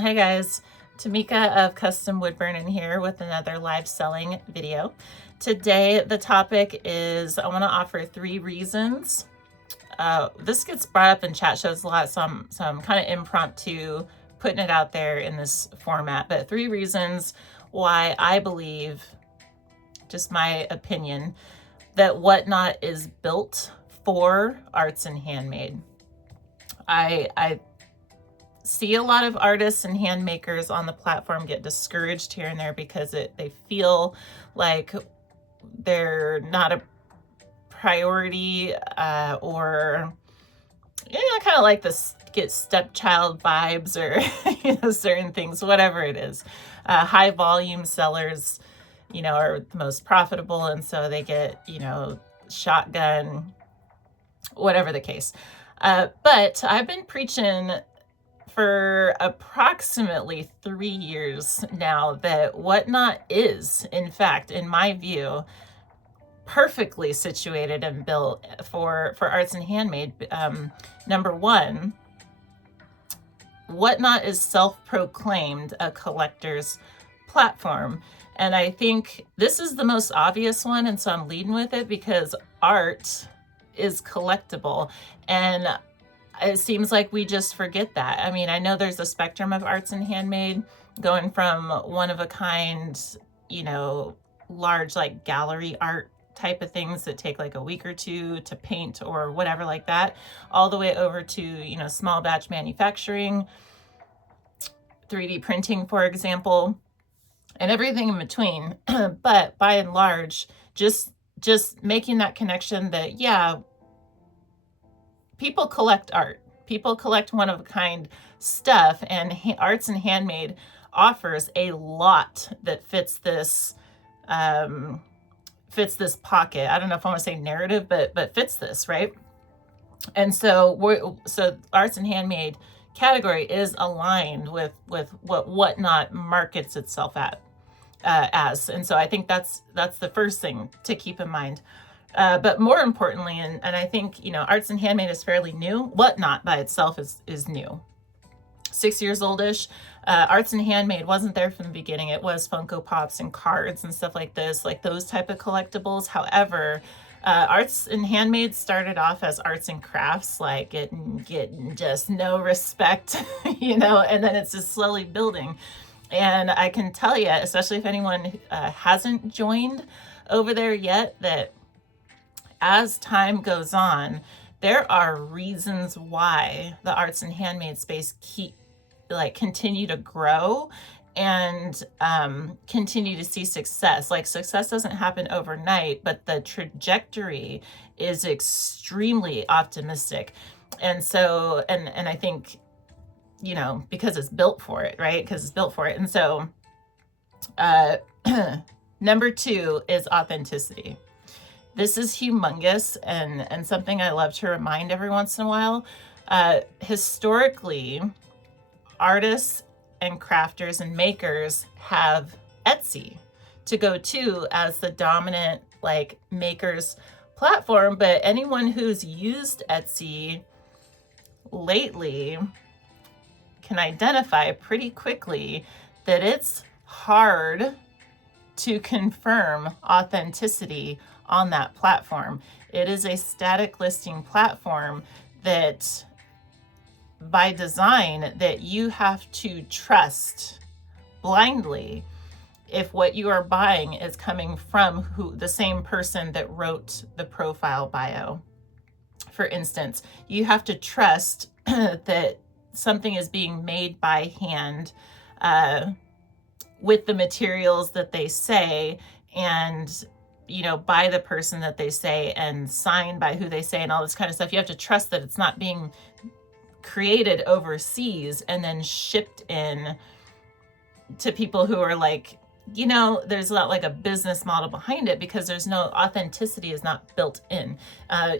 Hi guys, Tamika of Custom Woodburn here with another live selling video. Today the topic is I want to offer 3 reasons. This gets brought up in chat shows a lot, so I'm kind of impromptu putting it out there in this format, but 3 reasons why I believe, just my opinion, that Whatnot is built for arts and handmade. I see a lot of artists and hand makers on the platform get discouraged here and there because they feel like they're not a priority, or kind of like this get stepchild vibes, or certain things, whatever it is. High volume sellers are the most profitable, and so they get shotgun, whatever the case. But I've been preaching for approximately 3 years now that Whatnot is, in fact, in my view, perfectly situated and built for arts and handmade. Number one, Whatnot is self-proclaimed a collector's platform. And I think this is the most obvious one, and so I'm leading with it because art is collectible. And it seems like we just forget that. I mean, I know there's a spectrum of arts and handmade, going from one of a kind, large like gallery art type of things that take like a week or two to paint or whatever like that, all the way over to, small batch manufacturing, 3D printing, for example, and everything in between. But by and large, just making that connection that, yeah, people collect art. People collect one-of-a-kind stuff, and arts and handmade offers a lot that fits this pocket. I don't know if I want to say narrative, but fits this, right? And so arts and handmade category is aligned with what Whatnot markets itself as. And so I think that's the first thing to keep in mind. But more importantly, and I think, arts and handmade is fairly new. Whatnot by itself is new. 6 years oldish. Arts and handmade wasn't there from the beginning. It was Funko Pops and cards and stuff like this, like those type of collectibles. However, arts and handmade started off as arts and crafts, like getting just no respect, and then it's just slowly building. And I can tell you, especially if anyone hasn't joined over there yet, that as time goes on, there are reasons why the arts and handmade space continue to grow and continue to see success. Like, success doesn't happen overnight, but the trajectory is extremely optimistic. And so, and I think, because it's built for it, right? Because it's built for it. And so, number 2 is authenticity. This is humongous and something I love to remind every once in a while. Historically, artists and crafters and makers have Etsy to go to as the dominant makers platform, but anyone who's used Etsy lately can identify pretty quickly that it's hard to confirm authenticity on that platform. It is a static listing platform that, by design, that you have to trust blindly if what you are buying is coming from the same person that wrote the profile bio. For instance, you have to trust that something is being made by hand, with the materials that they say, and by the person that they say, and signed by who they say, and all this kind of stuff. You have to trust that it's not being created overseas and then shipped in to people who are there's not like a business model behind it, because there's no authenticity is not built in.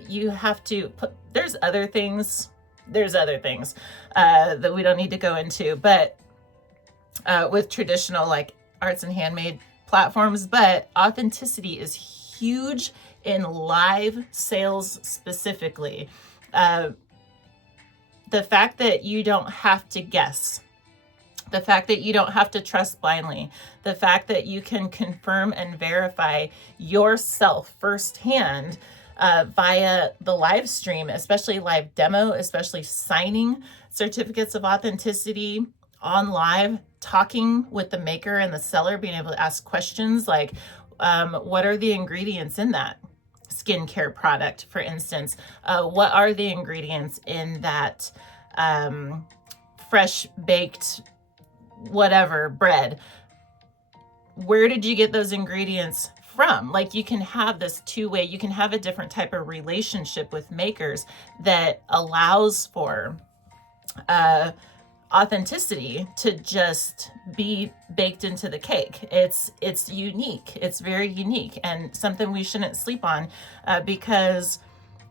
You have to there's other things that we don't need to go into, but with traditional arts and handmade platforms. But authenticity is huge in live sales specifically. The fact that you don't have to guess The fact that you don't have to trust blindly, the fact that you can confirm and verify yourself firsthand via the live stream, especially live demo, especially signing certificates of authenticity on live, talking with the maker and the seller, being able to ask questions like, what are the ingredients in that skincare product, for instance? What are the ingredients in that fresh baked whatever bread? Where did you get those ingredients from? Like, you can have this two-way, you can have a different type of relationship with makers that allows for authenticity to just be baked into the cake. It's unique. It's very unique, and something we shouldn't sleep on, because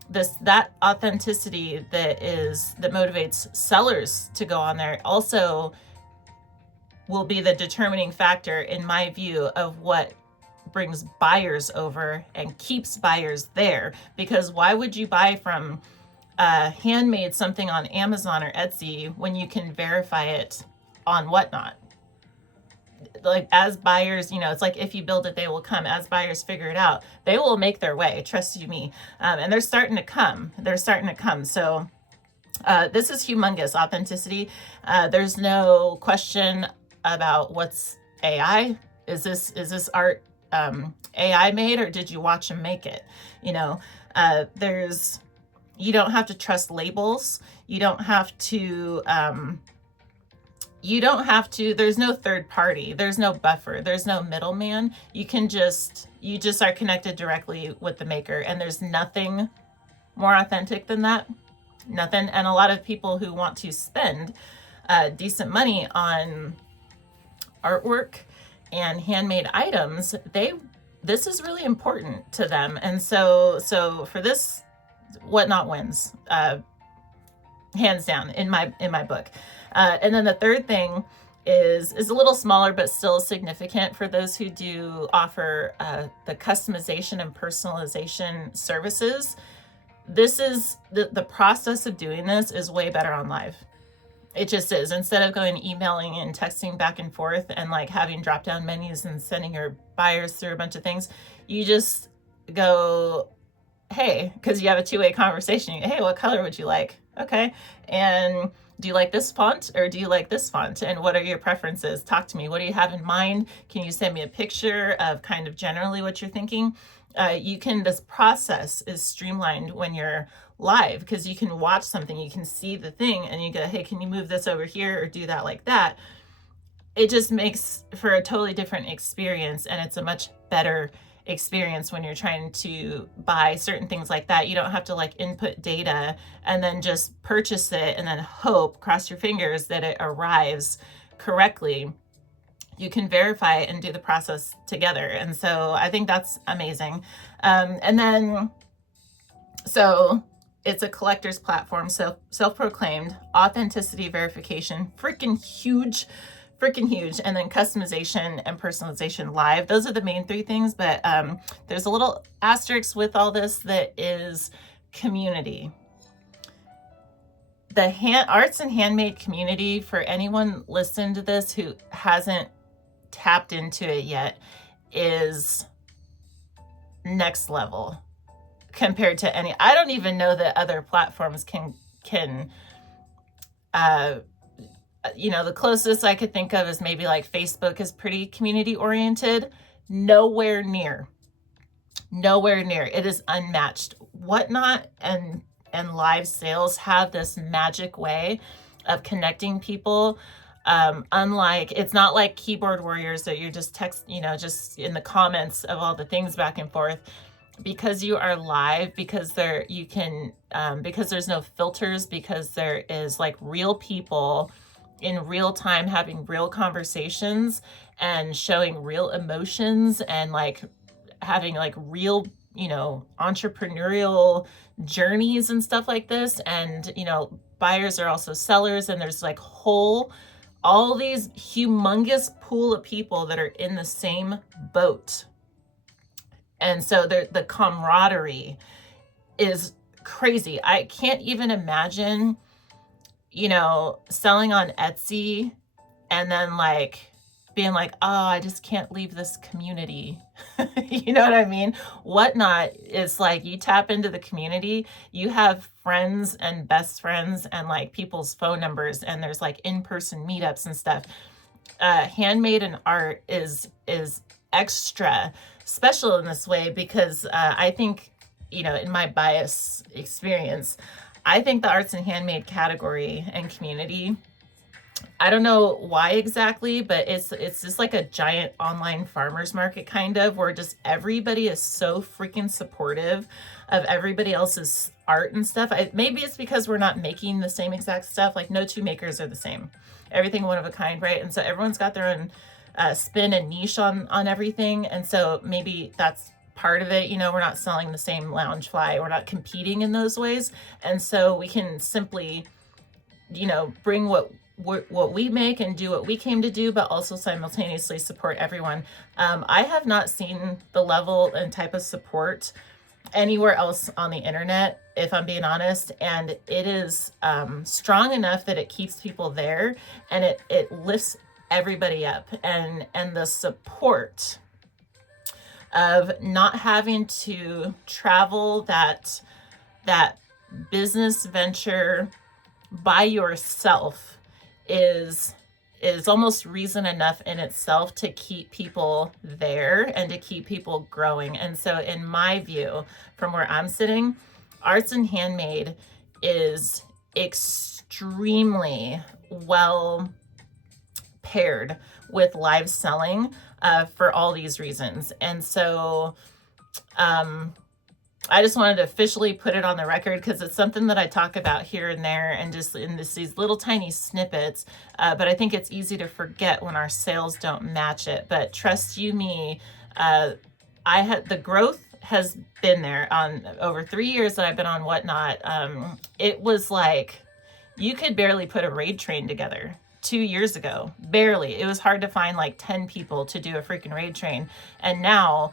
that authenticity that motivates sellers to go on there also will be the determining factor, in my view, of what brings buyers over and keeps buyers there. Because why would you buy from Handmade something on Amazon or Etsy when you can verify it on Whatnot? Like, as buyers, it's like, if you build it, they will come. As buyers figure it out, they will make their way, trust you me. And they're starting to come. So this is humongous authenticity. There's no question about what's AI. Is this art AI made, or did you watch them make it? You don't have to trust labels. You don't have to, there's no third party, there's no buffer, there's no middleman. You just are connected directly with the maker, and there's nothing more authentic than that. Nothing. And a lot of people who want to spend decent money on artwork and handmade items, this is really important to them. And so for this, Whatnot wins, hands down, in my book. And then the third thing is a little smaller, but still significant for those who do offer the customization and personalization services. This is the process of doing this is way better on live. It just is. Instead of going emailing and texting back and forth and like having drop down menus and sending your buyers through a bunch of things, you just go, hey, because you have a two-way conversation. Hey, what color would you like? Okay. And do you like this font or do you like this font? And what are your preferences? Talk to me. What do you have in mind? Can you send me a picture of kind of generally what you're thinking? This process is streamlined when you're live, because you can watch something, you can see the thing, and you go, hey, can you move this over here or do that like that? It just makes for a totally different experience, and it's a much better experience when you're trying to buy certain things like that. You don't have to like input data and then just purchase it and then hope, cross your fingers that it arrives correctly. You can verify it and do the process together. And so I think that's amazing. And then, so it's a collector's platform, so self-proclaimed, authenticity verification, freaking huge. And then customization and personalization live. Those are the main three things, but there's a little asterisk with all this that is community. The arts and handmade community, for anyone listening to this who hasn't tapped into it yet, is next level compared to any. I don't even know that other platforms can the closest I could think of is maybe like Facebook is pretty community oriented. Nowhere near. It is unmatched. Whatnot and live sales have this magic way of connecting people. Unlike, it's not like keyboard warriors that you're just just in the comments of all the things back and forth. Because you are live, because there's no filters, because there is like real people in real time having real conversations and showing real emotions and like having like real, entrepreneurial journeys and stuff like this. And, buyers are also sellers, and there's like all these humongous pool of people that are in the same boat. And so the camaraderie is crazy. I can't even imagine, selling on Etsy and then like being like, oh, I just can't leave this community. You know what I mean? Whatnot is like, you tap into the community, you have friends and best friends and like people's phone numbers, and there's like in-person meetups and stuff. Handmade and art is extra special in this way because I think, you know, in my bias experience, I think the arts and handmade category and community, I don't know why exactly, but it's just like a giant online farmers market kind of, where just everybody is so freaking supportive of everybody else's art and stuff. Maybe it's because we're not making the same exact stuff. Like no two makers are the same. Everything one of a kind, right? And so everyone's got their own spin and niche on everything. And so maybe that's part of it. You know, we're not selling the same lounge fly. We're not competing in those ways. And so we can simply, you know, bring what we make and do what we came to do, but also simultaneously support everyone. I have not seen the level and type of support anywhere else on the internet, if I'm being honest, and it is strong enough that it keeps people there, and it lifts everybody up, and the support of not having to travel that business venture by yourself is almost reason enough in itself to keep people there and to keep people growing. And so in my view, from where I'm sitting, arts and handmade is extremely well paired with live selling for all these reasons. And so I just wanted to officially put it on the record because it's something that I talk about here and there and just in these little tiny snippets. But I think it's easy to forget when our sales don't match it. But trust you me, the growth has been there on over 3 years that I've been on Whatnot. It was like you could barely put a raid train together 2 years ago. Barely. It was hard to find like 10 people to do a freaking raid train. And now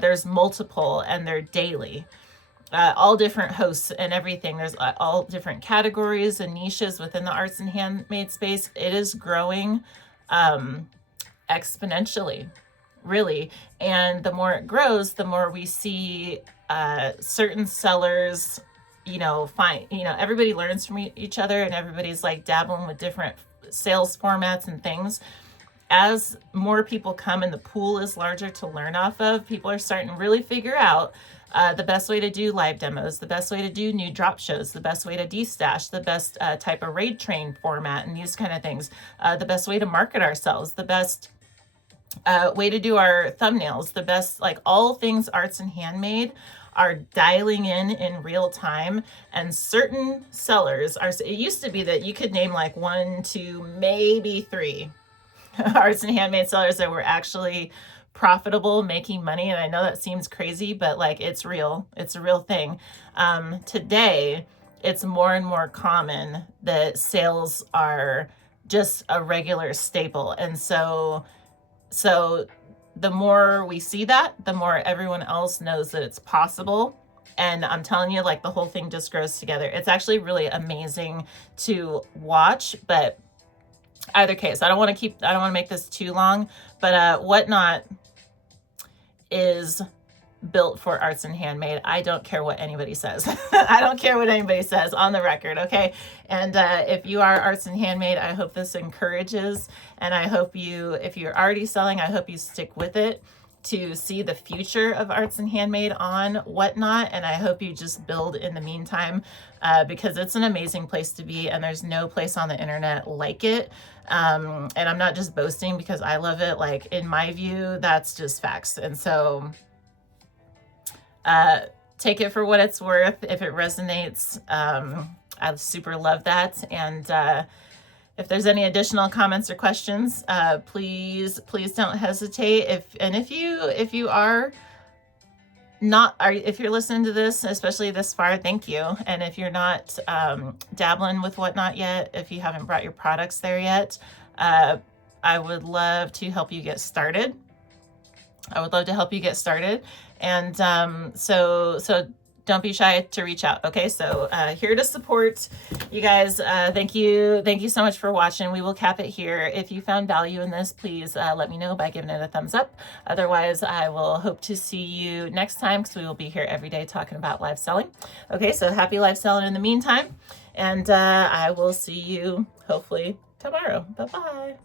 there's multiple, and they're daily. All different hosts and everything. There's all different categories and niches within the arts and handmade space. It is growing exponentially, really. And the more it grows, the more we see certain sellers, everybody learns from each other, and everybody's like dabbling with different sales formats and things. As more people come and the pool is larger to learn off of, people are starting to really figure out the best way to do live demos, the best way to do new drop shows, the best way to destash, the best type of raid train format and these kind of things, the best way to market ourselves, the best way to do our thumbnails, the best, like all things arts and handmade are dialing in real time. And certain sellers it used to be that you could name like 1, 2, maybe 3 arts and handmade sellers that were actually profitable, making money. And I know that seems crazy, but like it's real. It's a real thing. Today, it's more and more common that sales are just a regular staple. And so the more we see that, the more everyone else knows that it's possible. And I'm telling you, like the whole thing just grows together. It's actually really amazing to watch, but either case, I don't want to make this too long, but Whatnot is built for arts and handmade. I don't care what anybody says. I don't care what anybody says on the record, okay? And if you are arts and handmade, I hope this encourages, and I hope if you're already selling, I hope you stick with it to see the future of arts and handmade on Whatnot. And I hope you just build in the meantime, because it's an amazing place to be, and there's no place on the internet like it. And I'm not just boasting because I love it. Like in my view, that's just facts. And so take it for what it's worth. If it resonates, I super love that. And if there's any additional comments or questions, please don't hesitate. If you are not, if you're listening to this, especially this far, thank you. And if you're not dabbling with Whatnot yet, if you haven't brought your products there yet, I would love to help you get started. And so don't be shy to reach out. Okay, so here to support you guys. Thank you so much for watching. We will cap it here. If you found value in this, please let me know by giving it a thumbs up. Otherwise, I will hope to see you next time, because we will be here every day talking about live selling. Okay, so happy live selling in the meantime, and I will see you hopefully tomorrow. Bye-bye.